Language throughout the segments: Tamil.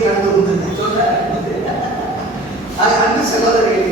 நடந்து கொண்டிருக்கேன் சொல்ல அது அன்பு சகோதரர்கள்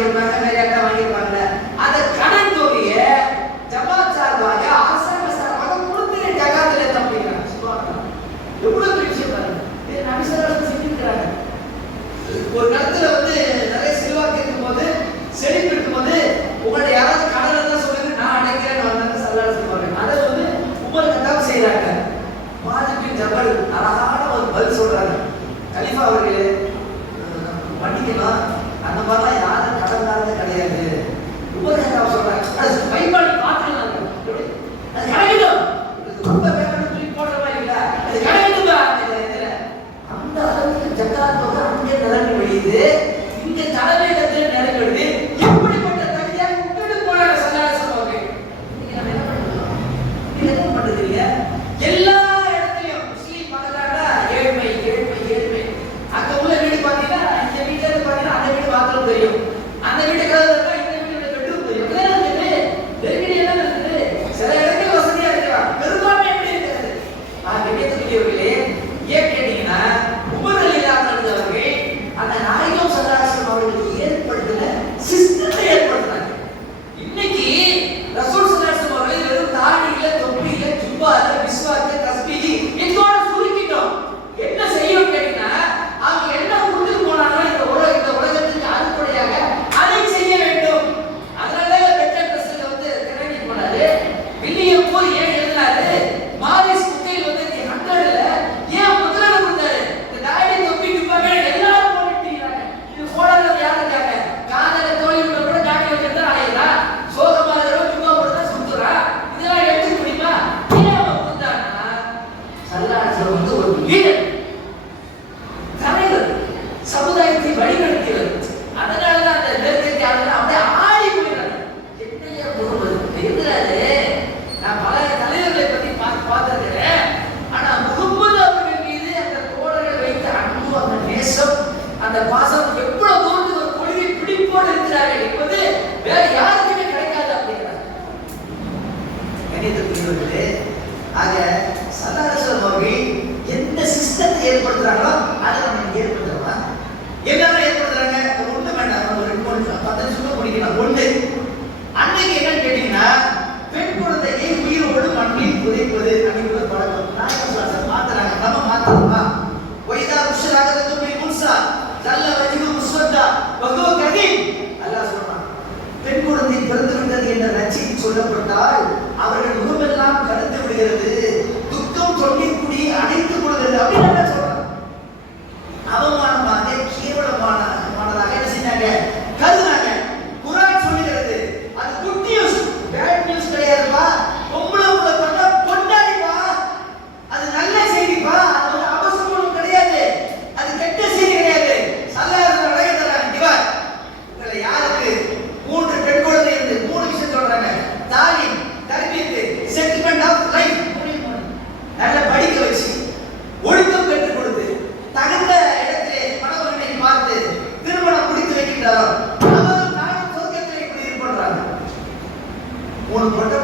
Maria Madalena. É இது இந்த தலை என்பதால் அவர்கள் முகமெல்லாம் கருத்து விடுகிறது. துக்கம் தொண்டிக்குடி அடைத்துக் கொள்கிறது அப்படின்னு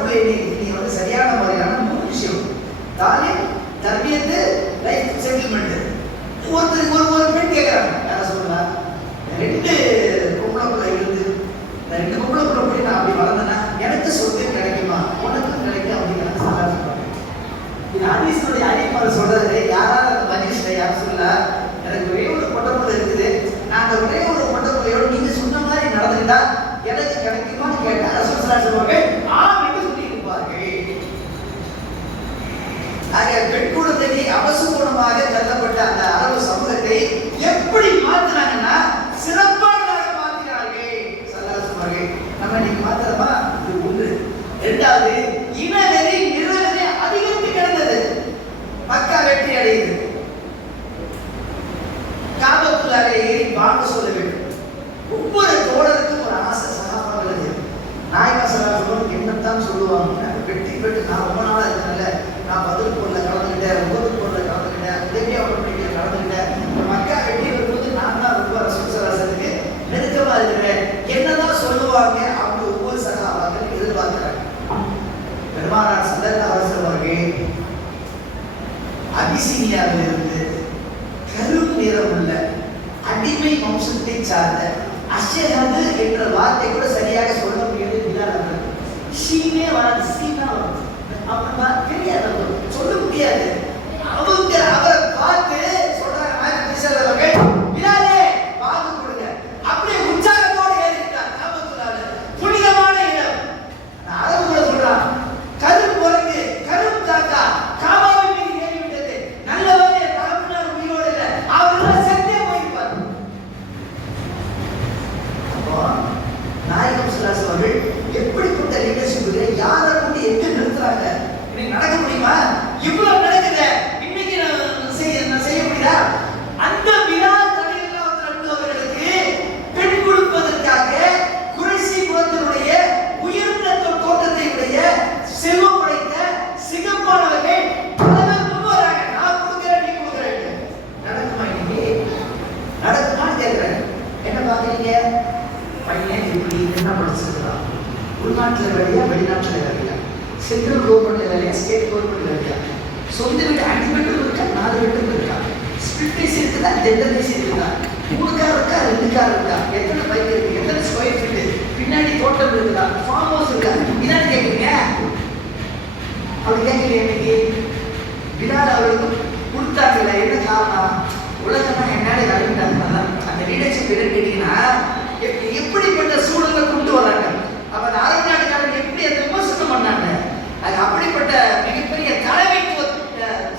மக்களை நீ நீ சரியான முறையான மூணு விஷயம் தாலிம் தர்பியத்து லைஃப் செட்டில்மெண்ட் ஒரு ஒரு பெண் கேட்குறாங்க யாரும் சொல்லுங்க ரெண்டு பொம்பளை பிள்ளை ரெண்டு பொம்பளை பிள்ளை நான் அப்படி வளர்ந்தேன்னா எனக்கு சொத்து கிடைக்குமா? உனக்கு கிடைக்கும் அப்படிங்கிற சாரா சொல்லுவாங்க இது ஆதிசனுடைய சொல்றது யாராவது அந்த யார் சொல்ல எனக்கு ஒரே ஒரு பொட்டை இருக்குது. நான் அந்த ஒரே ஒரு பொட்டை பிள்ளையோடு சொன்ன மாதிரி நடந்துக்கிட்டா எனக்கு கிடைக்குமான்னு கேட்டால் ரசூல் சார் சொல்லுவாங்க. அந்த அரபு சமூகத்தை அடிமை வம்சத்தை சார்ந்த அஷஹது என்ற வார்த்தை கூட சரியாக சொல்ல முடியாது பிலால் அவர்கள் ஷீனே வராது சீனா வரும் அப்படின்னா தெரியாது சொல்ல முடியாது. அவங்க அவரை பார்த்து சொல்றாங்க அவர்கள் அவர் கேட்கல இன்னைக்கு? பிலால் அவர்களுக்கு கொடுத்தாங்கல்ல என்ன காரணம்? உலகமா என்னால கலந்துட்டாங்க அந்த லீடர்ஷிப் எதுன்னு கேட்டீங்கன்னா எப்படிப்பட்ட சூழலை கொண்டு வராங்க? அப்ப அந்த அரபு நாட்டுக்காரங்க எப்படி அதை விமர்சனம் பண்ணாங்க? அது அப்படிப்பட்ட மிகப்பெரிய தலைமைத்துவ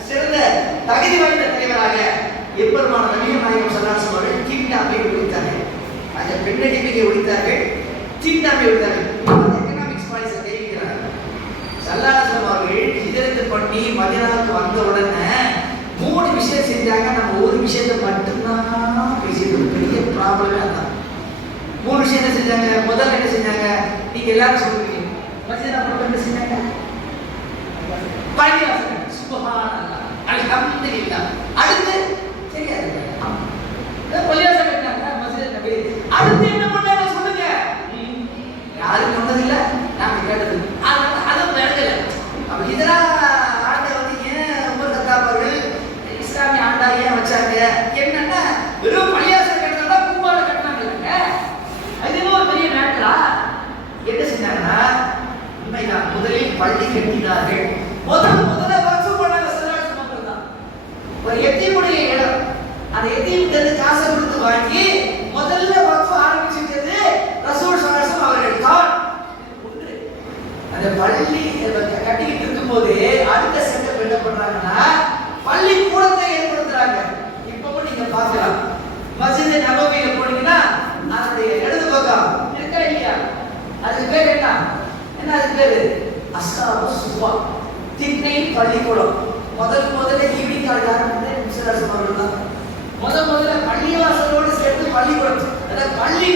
சிறந்த தகுதி வாய்ந்த தலைவராக எப்பெருமான நவீன நாயகம் சல்லாசம் அவர்கள் தீண்டாமை ஒழித்தார்கள். அந்த பெண்ணடிமையை ஒழித்தார்கள் தீண்டாமை ஒழித்தார்கள். சல்லாசம் அவர்கள் ஹிஜரத்து பண்ணி மதினாவுக்கு வந்த உடனே மூணு விஷயம் செஞ்சாங்க. நம்ம ஒரு விஷயத்தை மட்டும்தான்? பேசிட்டு பெரிய ப்ராப்ளமே அதான் மூணு விஷயம் என்ன செஞ்சாங்க? முதல்ல என்ன செஞ்சாங்க? நீங்க எல்லாரும் சொல்லுவீங்க. மதினா மட்டும் என்ன செஞ்சாங்க? பள்ளிவாசல். சுபஹானல்லாஹ் அல்ஹம்துலில்லாஹ். அடுத்து தெரியாது. பள்ளிவாசல் கட்டினாங்க மஸ்ஜித் நபி அடுத்து என்ன பண்ணாங்க சொல்லுங்க ம், யாரும் சொன்னதில்ல நாங்க கேட்டது அது அதுவும் நடக்கல அப்ப இதெல்லாம் ஆண்ட வந்து ஏன் உமர் கத்தாப் அவர்கள் இஸ்லாமிய ஆண்டா ஏன் வச்சாங்க? என்னன்னா வெறும் பள்ளியாசல் கட்டினா பூவால கட்டினாங்க இல்லைங்க. அது ஒரு பெரிய மேட்டரா? என்ன செஞ்சாங்கன்னா உண்மைதான் முதலில் பள்ளி கட்டினார்கள். முதல் முதல்ல வசூல் பண்ணாங்க சல்லாஹ் தான். ஒரு எத்தியுடைய இடம். அந்த எத்தியும் காசை கொடுத்து வாங்கி முதல்ல பள்ளிக்கூடம். முதல் முதல்ல ஈவினிங் கால் ஆரம்பித்து மிஸ்ராசம் அவர்கள் தான் முதல் முதல்ல பள்ளிவாசலோடு சேர்த்து பள்ளிக்கூடம். அதாவது பள்ளி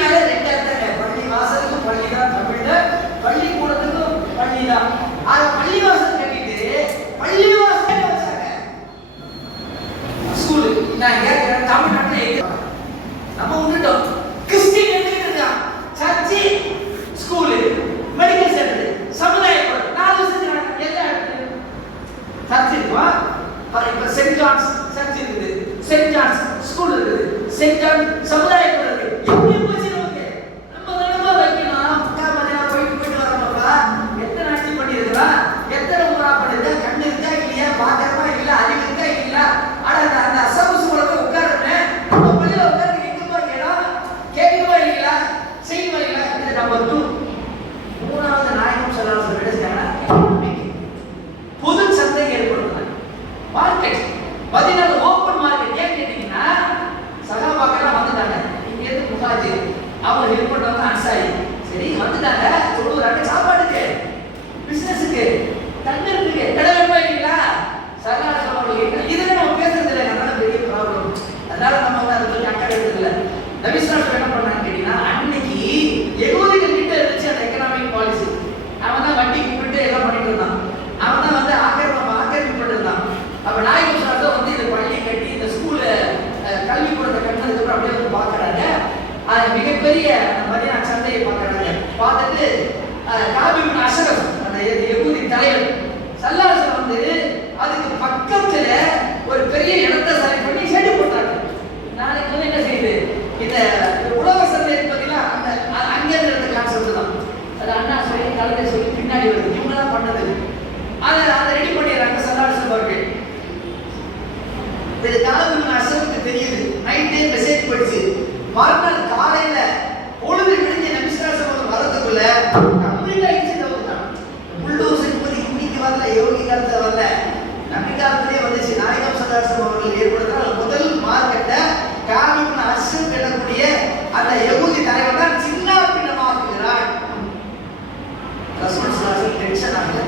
அதுக்கு பக்கத்துல ஒரு பெரிய இடத்தை சரி பண்ணி செட்டு போட்டாங்க. நாளைக்கு வந்து என்ன செய்யுது? இந்த உலக சந்தை பார்த்தீங்கன்னா அந்த அங்கே இருந்த கான்செப்ட் தான். அது அண்ணா சொல்லி கலந்தை சொல்லி பின்னாடி வருது. இவங்க தான் பண்ணது. அதை அதை ரெடி பண்ணிடுறாங்க சந்தான சபார்கள் இது காலத்துக்கு அசலுக்கு தெரியுது. நைட்டே மெசேஜ் படிச்சு மறுநாள் காலையில பொழுது விடுஞ்சு நம்பிஸ்தா சபதம் வரதுக்குள்ள அரசு அவர்கள் முதல் மார்க்கெட்டை காமின் அரசு பெறக்கூடிய அந்த எகுதி தலைவர் தான் சின்ன பின்னமாக்குகிறான் ரசூல் சாசன் டென்ஷன் ஆகல.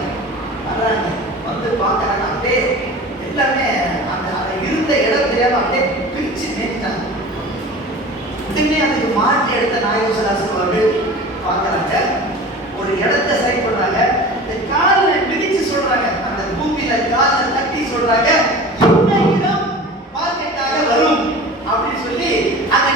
வர்றாங்க. வந்து பார்க்குறாங்க. அப்படியே எல்லாமே அந்த அதை இருந்த இடம் தெரியாம அப்படியே பிரிச்சு நேர்த்தாங்க உடனே அதுக்கு மாற்றி எடுத்த நாயகம் சராசன் அவர்கள் பார்க்குறாங்க. ஒரு இடத்த சரி பண்ணுறாங்க இந்த காலில் பிரித்து சொல்கிறாங்க அந்த பூமியில் காலில் தட்டி சொல்கிறாங்க வரும் அப்படின்னு சொல்லி அந்த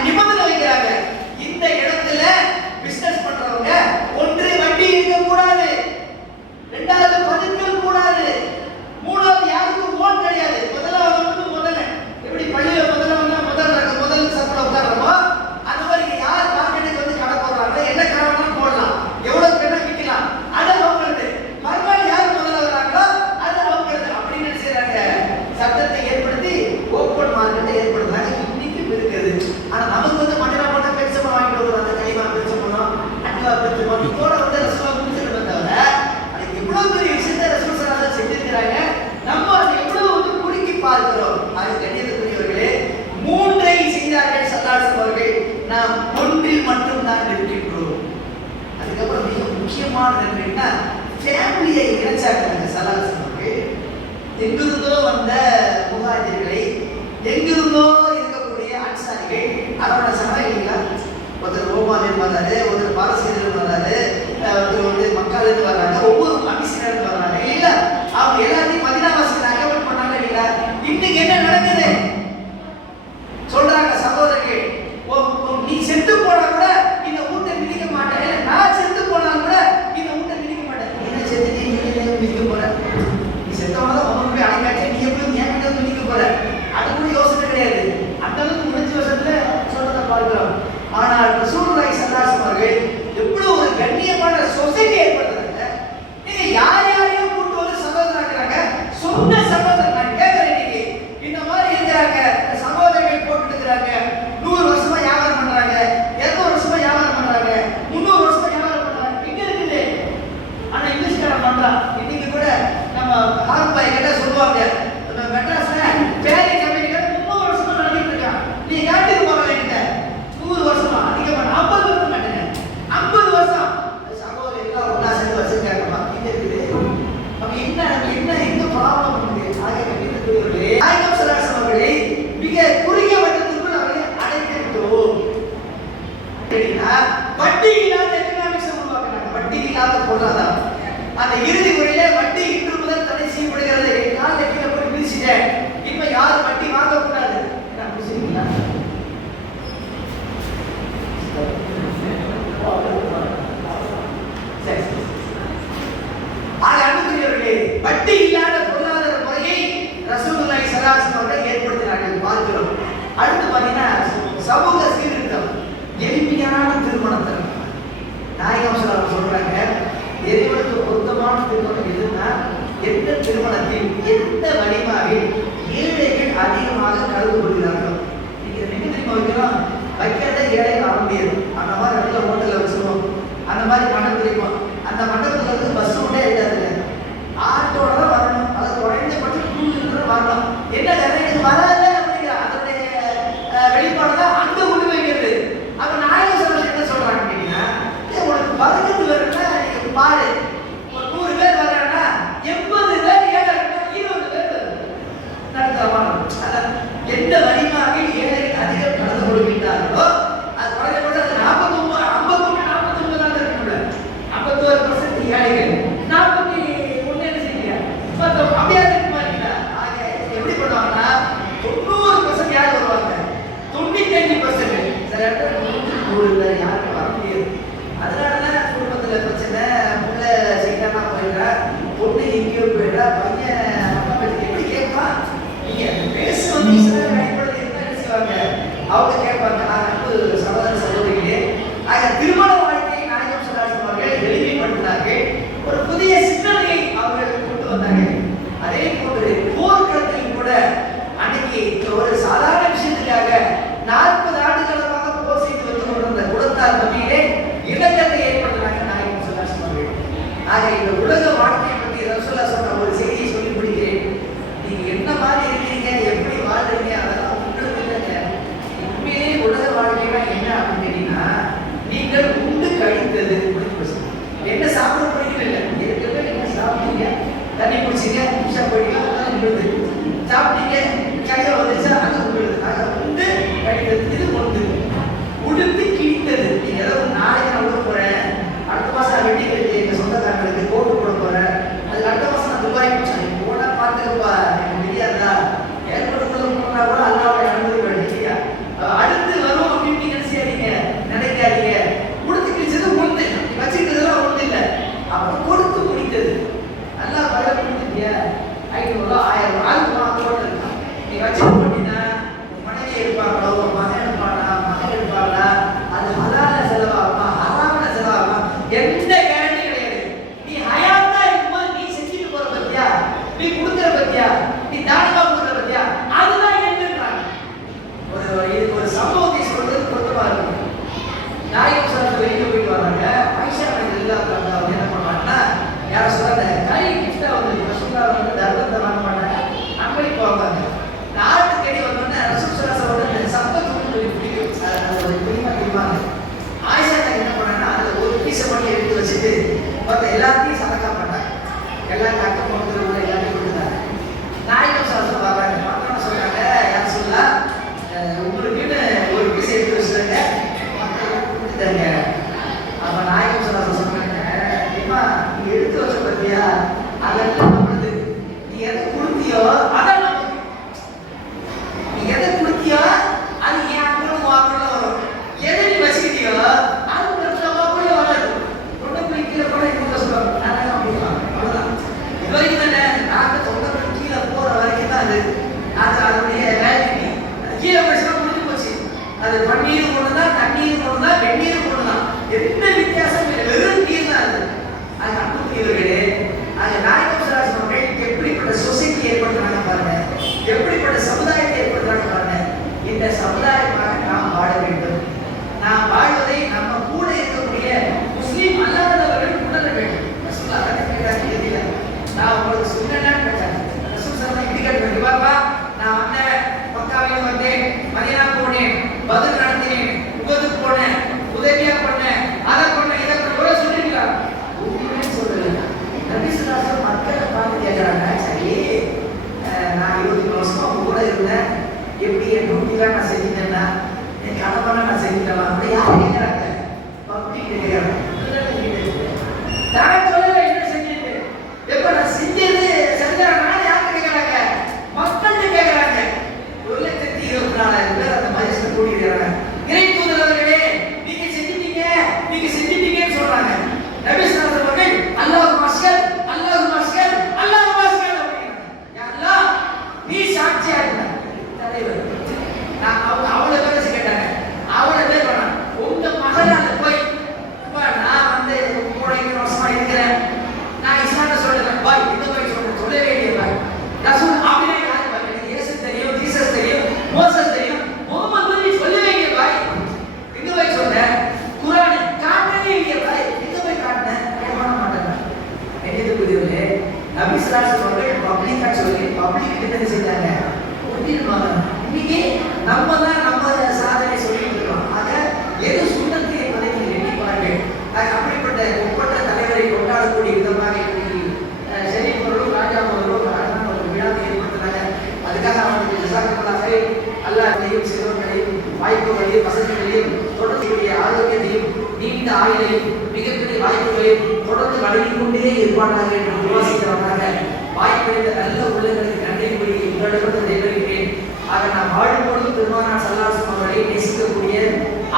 check.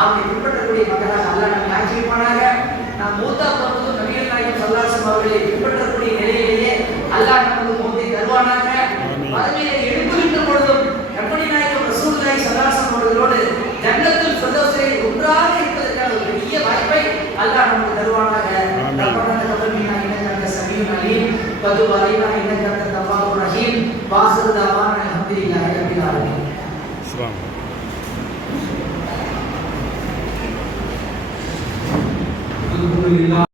அவரை பின்பற்றக்கூடிய மக்களாக அல்லாஹ் நம்மை ஆக்கியிருப்பானாக. நாம் மூத்தா பொழுதும் நபிகள் நாயகம் சல்லாசம் அவர்களை பின்பற்றக்கூடிய நிலையிலேயே அல்லாஹ் நமக்கு மூத்தை தருவானாக. மறுமையிலே எழுப்புகின்ற பொழுதும் கம்பெனி நாயகம் ரசூலுல்லாஹி சல்லாசம் அவர்களோடு ஜன்னத்துல் ஃபிர்தௌஸிலே ஒன்றாக இருப்பதற்கான ஒரு பெரிய வாய்ப்பை அல்லாஹ் நமக்கு தருவானாக. ரப்பனா தகப்பல் மின்னா இன்னக அன்த சமீஉல் அலீம் வதுப் அலைனா 감사드립니다.